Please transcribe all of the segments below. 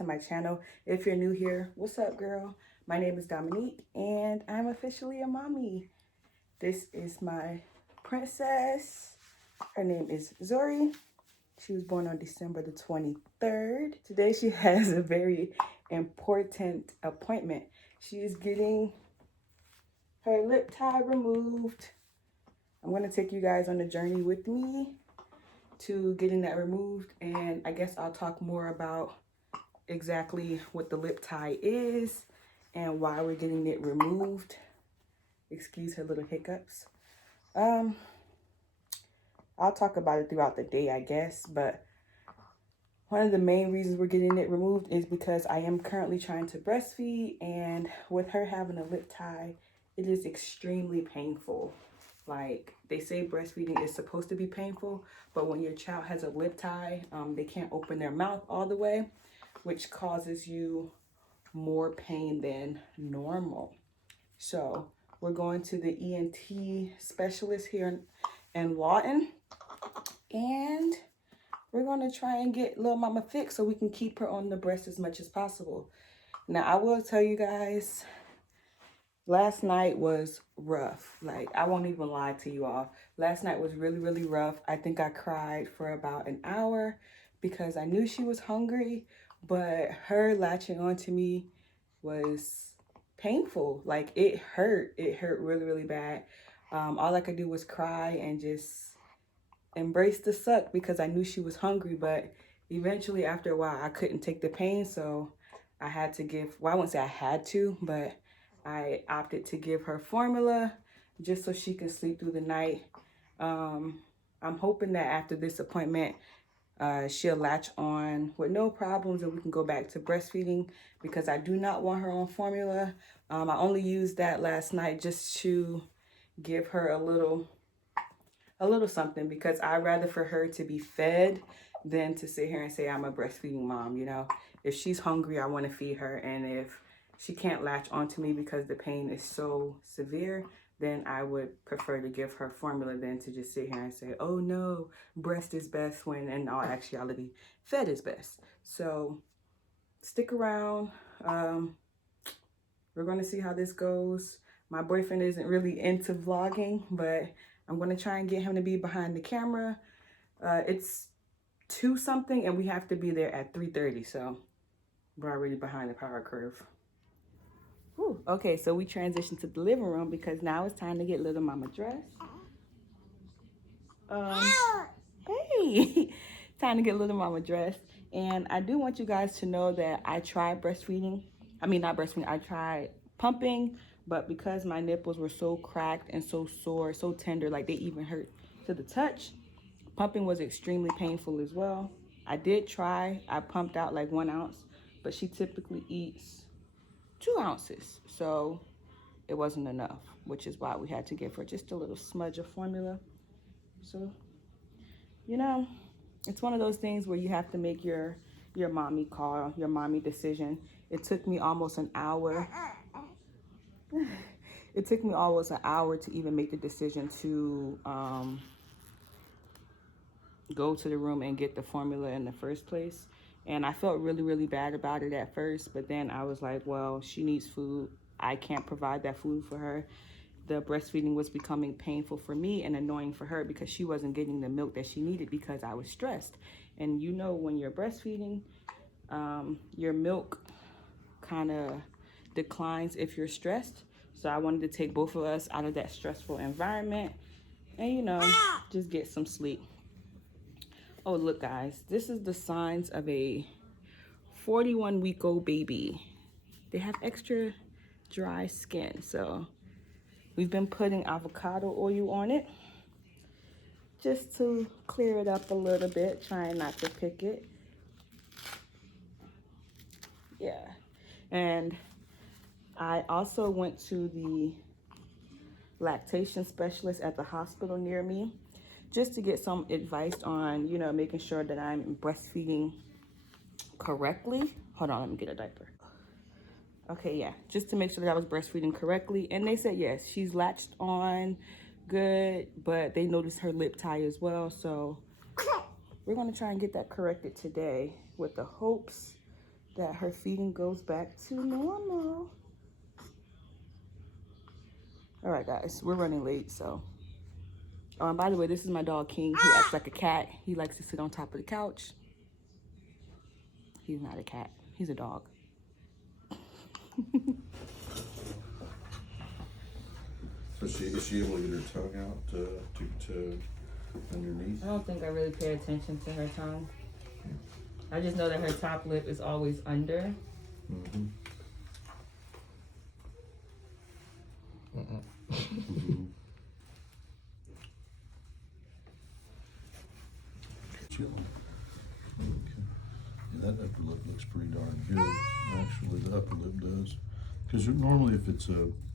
to my channel. If you're new here, what's up, girl? My name is Dominique and I'm officially a mommy. This is my princess. Her name is Zori. She was born on December the 23rd. Today she has a very important appointment. She is getting her lip tie removed. I'm going to take you guys on a journey with me to getting that removed, and I guess I'll talk more about exactly what the lip tie is and why we're getting it removed. Excuse her little hiccups. I'll talk about it throughout the day, I guess, but one of the main reasons we're getting it removed is because I am currently trying to breastfeed, and with her having a lip tie, it is extremely painful. Like, they say breastfeeding is supposed to be painful, but when your child has a lip tie, they can't open their mouth all the way, which causes you more pain than normal. So we're going to the ENT specialist here in Lawton, and we're going to try and get little mama fixed so we can keep her on the breast as much as possible. Now, I will tell you guys, last night was rough. Like, I won't even lie to you all. Last night was really, really rough. I think I cried for about an hour because I knew she was hungry, but her latching onto me was painful. Like, it hurt. It hurt really, really bad. All I could do was cry and just embrace the suck because I knew she was hungry, but eventually after a while I couldn't take the pain, so I had to give, well, I wouldn't say I had to, but I opted to give her formula just so she can sleep through the night. I'm hoping that after this appointment, she'll latch on with no problems and we can go back to breastfeeding, because I do not want her on formula. I only used that last night just to give her a little something, because I'd rather for her to be fed than to sit here and say I'm a breastfeeding mom. You know, if she's hungry, I want to feed her, and if she can't latch onto me because the pain is so severe, then I would prefer to give her formula than to just sit here and say, oh no, breast is best, when in all actuality, fed is best. So stick around. We're going to see how this goes. My boyfriend isn't really into vlogging, but I'm going to try and get him to be behind the camera. It's 2 something and we have to be there at 3:30, so we're already behind the power curve. Whew. Okay, so we transitioned to the living room because now it's time to get little mama dressed. Hey, time to get little mama dressed. And I do want you guys to know that I tried breastfeeding. I mean, not breastfeeding, I tried pumping, but because my nipples were so cracked and so sore, so tender, like they even hurt to the touch, pumping was extremely painful as well. I did try, I pumped out like 1 ounce, but she typically eats 2 ounces. So it wasn't enough, which is why we had to give her just a little smudge of formula. So, you know, it's one of those things where you have to make your mommy call, your mommy decision. It took me almost an hour. It took me almost an hour to even make the decision to go to the room and get the formula in the first place. And I felt really, really bad about it at first, but then I was like, well, she needs food. I can't provide that food for her. The breastfeeding was becoming painful for me and annoying for her because she wasn't getting the milk that she needed because I was stressed. And you know, when you're breastfeeding, your milk kind of declines if you're stressed. So I wanted to take both of us out of that stressful environment and, you know, just get some sleep. Oh, look, guys, this is the signs of a 41-week-old baby. They have extra dry skin, so we've been putting avocado oil on it just to clear it up a little bit, trying not to pick it. Yeah. And I also went to the lactation specialist at the hospital near me just to get some advice on, you know, making sure that I'm breastfeeding correctly. Hold on, let me get a diaper. Okay, yeah, just to make sure that I was breastfeeding correctly. And they said, yes, she's latched on good, but they noticed her lip tie as well. So we're gonna try and get that corrected today with the hopes that her feeding goes back to normal. All right, guys, we're running late, so. Oh, and by the way, this is my dog, King. He acts like a cat. He likes to sit on top of the couch. He's not a cat. He's a dog. So is she able to get her tongue out to underneath? I don't think I really pay attention to her tongue. I just know that her top lip is always under. Mm-hmm. Chilling. Okay. Yeah, that upper lip looks pretty darn good. Actually, the upper lip does. Because normally, if it's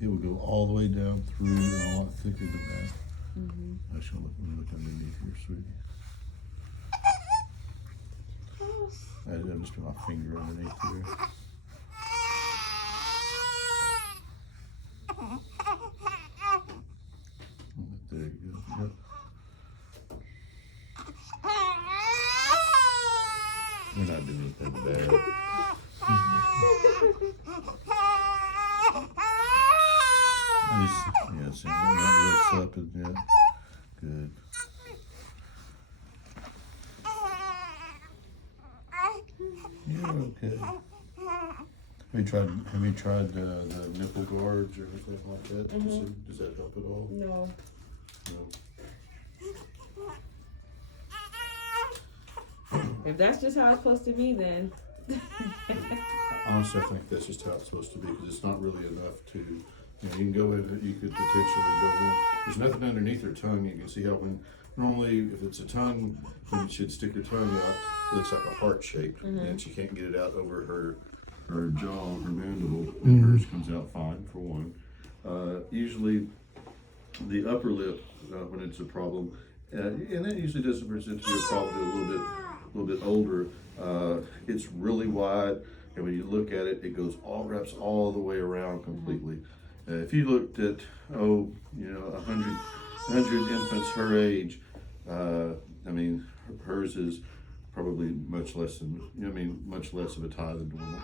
it would go all the way down through and a lot thicker than that. Mm-hmm. Actually, let me look underneath here, sweetie. I just put my finger underneath there. There you go. Yep. We're not doing it that bad. Yeah, see, that lifts up and yeah. Good. You're okay. Have you tried the nipple guards or anything like that? Mm-hmm. Does that help at all? No. No. If that's just how it's supposed to be, then. Honestly, I think that's just how it's supposed to be because it's not really enough to, you can go in, you could potentially go in. There's nothing underneath her tongue. You can see how normally if it's a tongue, when you should stick her tongue out, it looks like a heart shape and she can't get it out over her jaw, her mandible, and hers comes out fine for one. Usually the upper lip, when it's a problem, and that usually doesn't present to be a problem a little bit older, it's really wide, and when you look at it, it wraps all the way around completely. If you looked at 100 infants her age, I mean hers is probably much less of a tie than normal.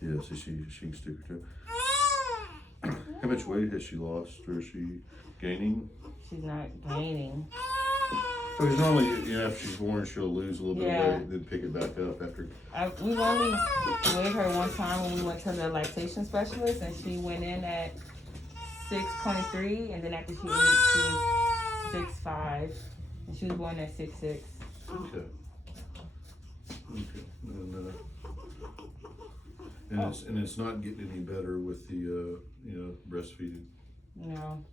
Yeah, so she can stick her toe. How much weight has she lost, or is she gaining? She's not gaining. Because normally, after she's born, she'll lose a little bit of weight, then pick it back up after. We've only weighed her one time when we went to the lactation specialist, and she went in at 6.3, and then after she ate, she was 6.5, and she was born at 6.6. Okay. And it's not getting any better with the breastfeeding. No.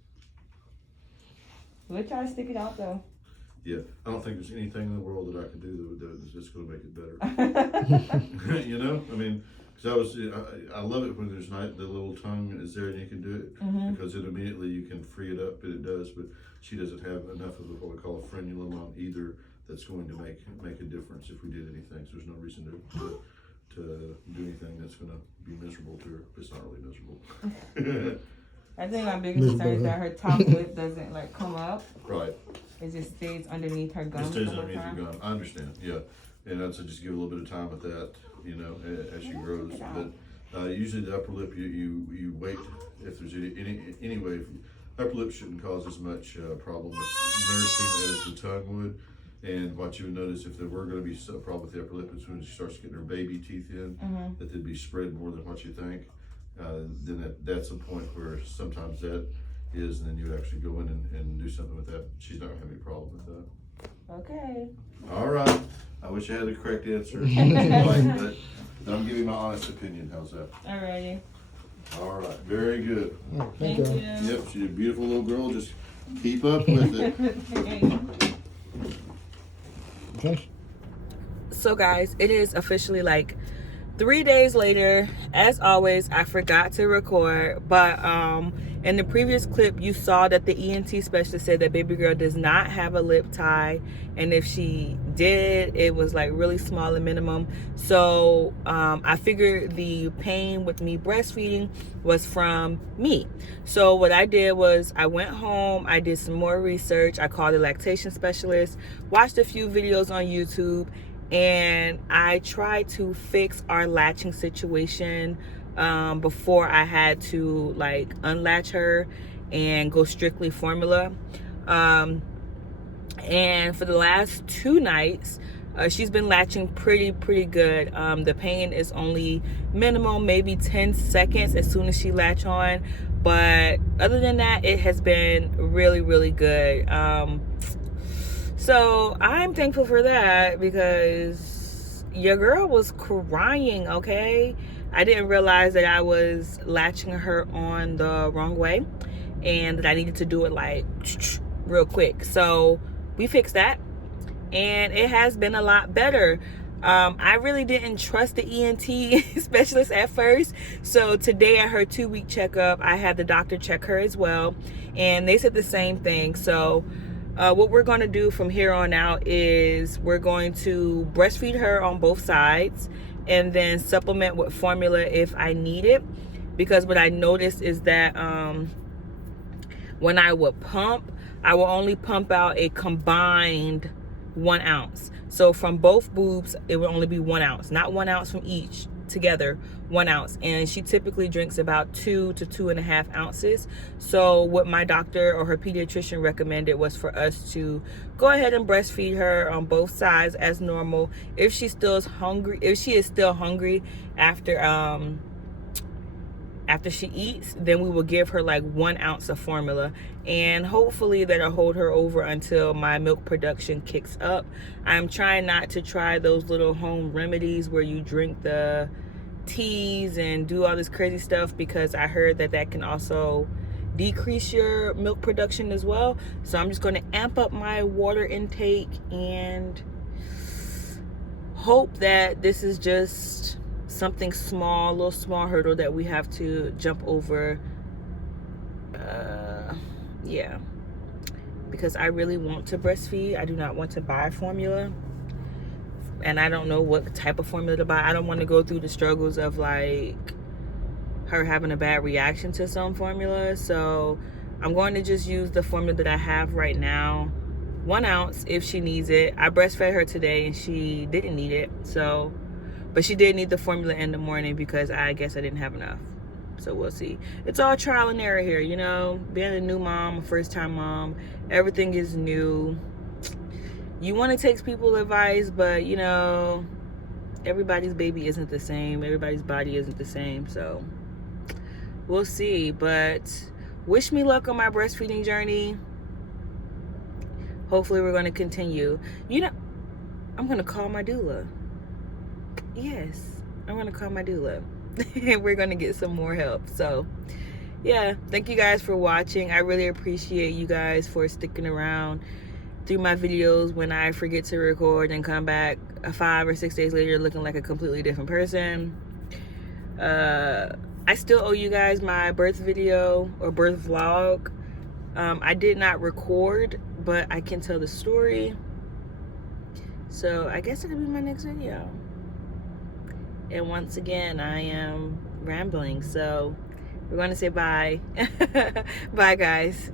We'll try to stick it out though. Yeah, I don't think there's anything in the world that I could do that's going to make it better. Because I love it when there's not the little tongue is there and you can do it because it immediately you can free it up, and it does. But she doesn't have enough of what we call a frenulum on either that's going to make a difference if we did anything. So there's no reason to do anything that's going to be miserable to her. It's not really miserable. I think my biggest concern is that her top lip doesn't come up. Right. It just stays underneath her gum. It stays underneath her gum. I understand. Yeah, and I'd say just give a little bit of time with that. As she grows. But usually the upper lip, you wait if there's any way. Upper lip shouldn't cause as much problem with nursing as the tongue would. And what you would notice if there were going to be a problem with the upper lip is when she starts getting her baby teeth in, that they'd be spread more than what you think. Then that's a point where sometimes that is, and then you would actually go in and do something with that. She's not going to have any problem with that. Okay. All right. I wish I had the correct answer. But I'm giving my honest opinion. How's that? Alrighty. All right. Very good. Oh, thank you. Yep. She's a beautiful little girl. Just keep up with it. Okay. So guys, it is officially 3 days later. As always, I forgot to record, but in the previous clip you saw that the ENT specialist said that baby girl does not have a lip tie, and if she did, it was really small and minimum. So I figured the pain with me breastfeeding was from me. So what I did was I went home, I did some more research, I called a lactation specialist, watched a few videos on YouTube, and I tried to fix our latching situation before I had to like unlatch her and go strictly formula. And for the last 2 nights, she's been latching pretty good. The pain is only minimal, maybe 10 seconds as soon as she latch on, but other than that, it has been really good. So I'm thankful for that, because your girl was crying. Okay, I didn't realize that I was latching her on the wrong way and that I needed to do it like real quick. So we fixed that, and it has been a lot better. I really didn't trust the ENT specialist at first. So today at her 2-week checkup, I had the doctor check her as well, and they said the same thing. So what we're going to do from here on out is we're going to breastfeed her on both sides and then supplement with formula if I need it. Because what I noticed is that when I would pump, I will only pump out a combined 1 ounce. So from both boobs, it will only be 1 ounce, not 1 ounce from each, together 1 ounce. And she typically drinks about 2 to 2.5 ounces. So what my doctor or her pediatrician recommended was for us to go ahead and breastfeed her on both sides as normal. If she still is hungry, if she is still hungry after she eats, then we will give her like 1 ounce of formula, and hopefully that'll hold her over until my milk production kicks up. I'm trying not to try those little home remedies where you drink the teas and do all this crazy stuff, because I heard that that can also decrease your milk production as well. So I'm just going to amp up my water intake and hope that this is just something small, a little small hurdle that we have to jump over. Yeah, because I really want to breastfeed. I do not want to buy formula, and I don't know what type of formula to buy. I don't want to go through the struggles of like her having a bad reaction to some formula. So I'm going to just use the formula that I have right now, 1 ounce if she needs it. I breastfed her today and she didn't need it, so, but she did need the formula in the morning because I guess I didn't have enough. So we'll see. It's all trial and error here, you know, being a new mom, a first-time mom, everything is new. You want to take people's advice, but you know, everybody's baby isn't the same. Everybody's body isn't the same. So we'll see. But wish me luck on my breastfeeding journey. Hopefully we're going to continue. You know, I'm going to call my doula. Yes, I'm going to call my doula. We're going to get some more help. So yeah, thank you guys for watching. I really appreciate you guys for sticking around through my videos when I forget to record and come back 5 or 6 days later looking like a completely different person. I still owe you guys my birth video or birth vlog. I did not record, but I can tell the story. So I guess it'll be my next video. And once again, I am rambling, so we're going to say bye. Bye, guys.